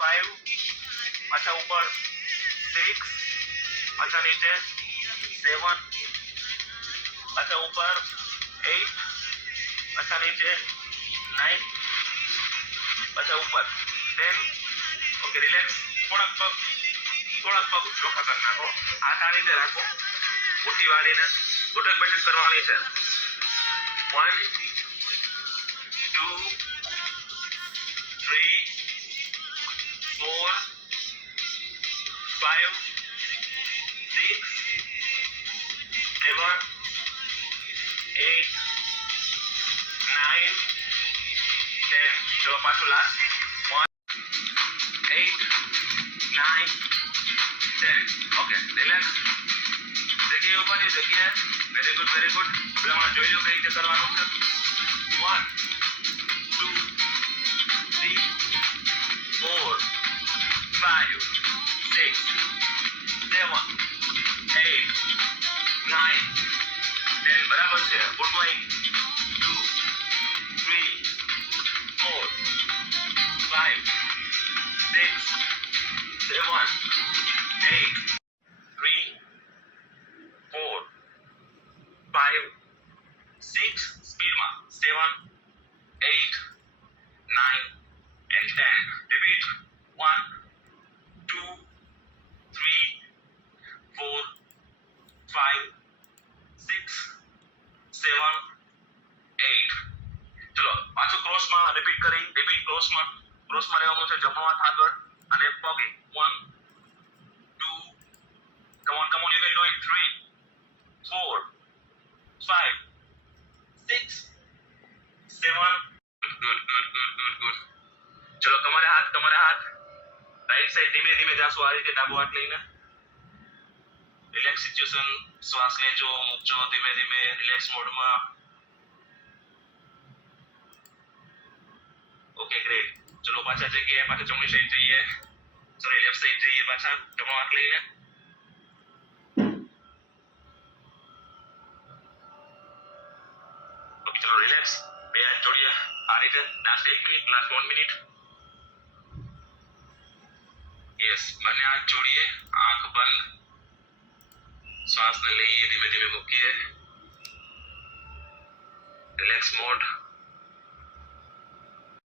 5, अच्छा ऊपर 6, अच्छा नीचे 7, अच्छा ऊपर 8, अच्छा नीचे 9, अच्छा ऊपर 10. Okay relax. થોડાક પગ ચોખ્ખા કરી નાખો. હાથ આ રીતે રાખો, મુઠ્ઠી વાળીને ઉઠક બેઠક કરવાની છે. 1, 2, 3, 4, 5, 6, 7, 8, 9, 10. ચલો પાછું લાસ્ટ. 1, 8, 9, 10. Okay relax. જગ્યાએ ઉભાની જગ્યાએ. Very good very good. હવે હમણાં જોઈ લો કઈ રીતે કરવાનું છે. 1, 2, 3, 4, 5, 6, 7, 8, 9, 10. બરાબર છે. Good morning. 2, 3, 4, 5, 6, 7, 8, 3, 4, 5, 6. સ્પીડમાં 7, 8, 9 and 10. Repeat. 1, 2, 3, 4, 5, 6, 7, 8. ચલો પાછું ક્રોસમાં રિપીટ કરી. રિપીટ ક્રોસમાં રહેવાનું છે. જમણો હાથ આગળ અને પગે. 1, 2, come on you can do it. 3, 4, 5, 6, 7. Good. ચલો તમારે હાથ રાઈટ સાઈડ ધીમે ધીમે જાશો આ રીતે. ડાબો હાથ લઈને રિલેક્સ સિચ્યુએશન. શ્વાસ લેજો મૂકજો ધીમે ધીમે રિલેક્સ મોડમાં. Okay great. ચલો પાછા જગ્યાએ. પાછા જમણી સાઈડ જઈએ. સોરી લેફ્ટ સાઈડ જઈએ. પાછા જમણો હાથ લઈને. ઓકે ચલો રિલેક્સ. બે હાથ જોડીએ આ રીતે. લાસ્ટ 1 મિનિટ, લાસ્ટ 1 મિનિટ. યસ બંને હાથ જોડીએ. આંખ બંધ. શ્વાસને લઈએ ધીમે ધીમે મૂકીએ. Relax mode.